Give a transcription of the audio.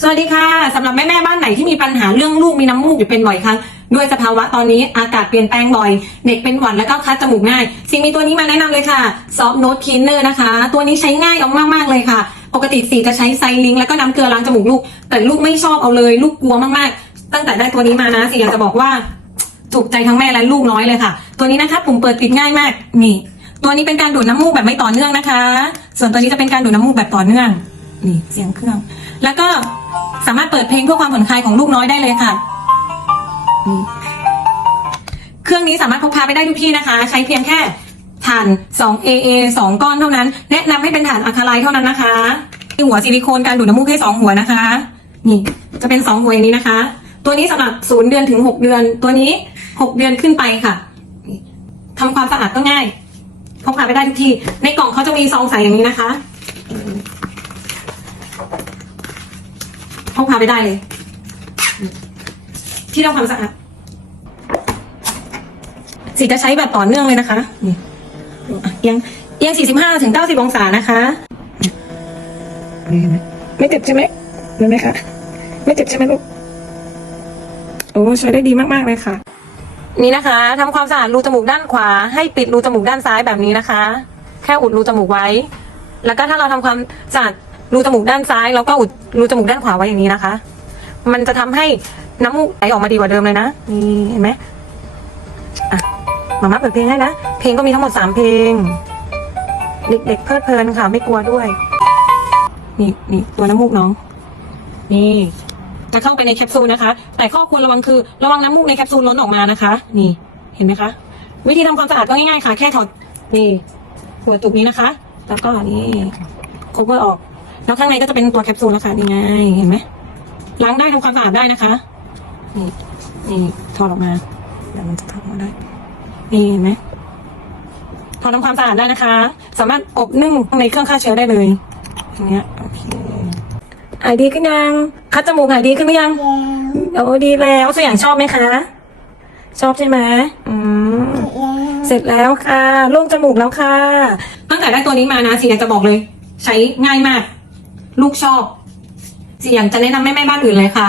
สวัสดีค่ะสำหรับแม่แม่บ้านไหนที่มีปัญหาเรื่องลูกมีน้ำมูกอยู่เป็นบ่อยครั้งด้วยสภาวะตอนนี้อากาศเปลี่ยนแปลงบ่อย เด็กเป็นหวัดแล้วก็คัดจมูกง่าย สิ่งมีตัวนี้มาแนะนำเลยค่ะซอฟโน e ค l นเนอร์นะคะ ตัวนี้ใช้ง่ายมากๆเลยค่ะ ปกติสีจะใช้ไซลิงแล้วก็น้ำเกลือล้างจมูกลูก แต่ลูกไม่ชอบเอาเลย ลูกกลัวมากๆ ตั้งแต่ได้ตัวนี้มานะสิอยากจะบอกว่าถูกใจทั้งแม่และลูกน้อยเลยค่ะ ตัวนี้นะคะปุ่มเปิดปิดง่ายมากนี่ ตัวนี้เป็นการดูดน้ำมูกแบบไม่ต่อเนื่องนะคะ ส่วนตัวนี้จะเป็นการดูดน้ำมูกแบบต่อเนื่องนี่เสียงเครื่อง แล้วก็ สามารถเปิดเพลงเพื่อความผ่อนคลายของลูกน้อยได้เลยค่ะ เครื่องนี้สามารถพกพาไปได้ทุกที่นะคะ ใช้เพียงแค่ถ่าน 2 AA 2 ก้อนเท่านั้น แนะนำให้เป็นถ่านอะคาไลเท่านั้นนะคะมีหัวซิลิโคนการดูดน้ำมูกให้สองหัวนะคะ นี่ จะเป็นสองหัวอย่างนี้นะคะ ตัวนี้สำหรับศูนย์เดือนถึงหกเดือน ตัวนี้หกเดือนขึ้นไปค่ะทำความสะอาดก็ง่ายพกพาไปได้ทุกที่ ในกล่องเขาจะมีซองใส่อย่างนี้นะคะ พกพาไปได้เลย ที่เราความสะอาดสีจะใช้แบบต่อเนื่องเลยนะคะนี่อะเอียงเอียง45ถึง90องศานะคะนี่เห็นไหมไม่เจ็บใช่ไหมเห็นไหมคะ ไม่เจ็บใช่ไหมลูก โอ้ช่วยได้ดีมากๆเลยค่ะ นี่นะคะทำความสะอาดรูจมูกด้านขวา ให้ปิดรูจมูกด้านซ้ายแบบนี้นะคะ แค่อุดรูจมูกไว้ แล้วก็ถ้าเราทำความสะอาด รูจมูกด้านซ้ายเราก็อุดรูจมูกด้านขวาไว้อย่างนี้นะคะ มันจะทำให้น้ำมูกไหลออกมาดีกว่าเดิมเลยนะนี่เห็นไหมอะมาม่าเปิดเพลงให้นะ เพลงก็มีทั้งหมดสามเพลง เด็กๆเพลิดเพลินค่ะ ไม่กลัวด้วย นี่นี่ตัวน้ำมูกน้อง นี่ จะเข้าไปในแคปซูลนะคะ แต่ข้อควรระวังคือ ระวังน้ำมูกในแคปซูลล้นออกมานะคะ นี่ เห็นไหมคะ วิธีทำความสะอาดก็ง่ายๆค่ะ แค่ถอดนี่หัวตุกนี้นะคะ แล้วก็นี่คเวอร์ออก แล้วข้างในก็จะเป็นตัวแคปซูลแล้วค่ะนี่ไงเห็นไหมล้างได้ทำความสะอาดได้นะคะ นี่นี่ถอดออกมาเดี๋ยวมันจะถอดมาได้ นี่เห็นไหมถอทำความสะอาดได้นะคะ สามารถอบนึ่งในเครื่องฆ่าเชื้อได้เลยอย่างเงี้ยโอเคหายดีขึ้นยัง คัดจมูกหายดีขึ้นหรือยังโอ้ดีแล้วตัวอย่างชอบไหมคะ ชอบใช่ไหมอืมเสร็จแล้วค่ะโล่งจมูกแล้วค่ะ ตั้งแต่ได้ตัวนี้มานะสีอยากจะบอกเลย ใช้ง่ายมาก ลูกชอบสีอยากจะแนะนำแม่แม่บ้านอื่นเลยค่ะ